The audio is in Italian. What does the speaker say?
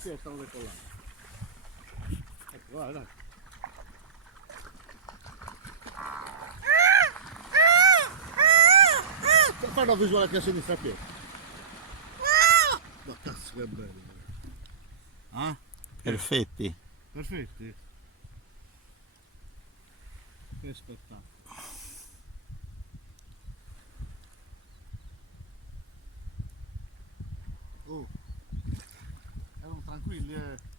sì, stanno decollando. Ecco, guarda. Fai una visuale che a sinistra più. Ma cazzo che bello. Ah? Perfetti. Perfetti. Che spettacolo. Oh. Erano tranquilli, eh.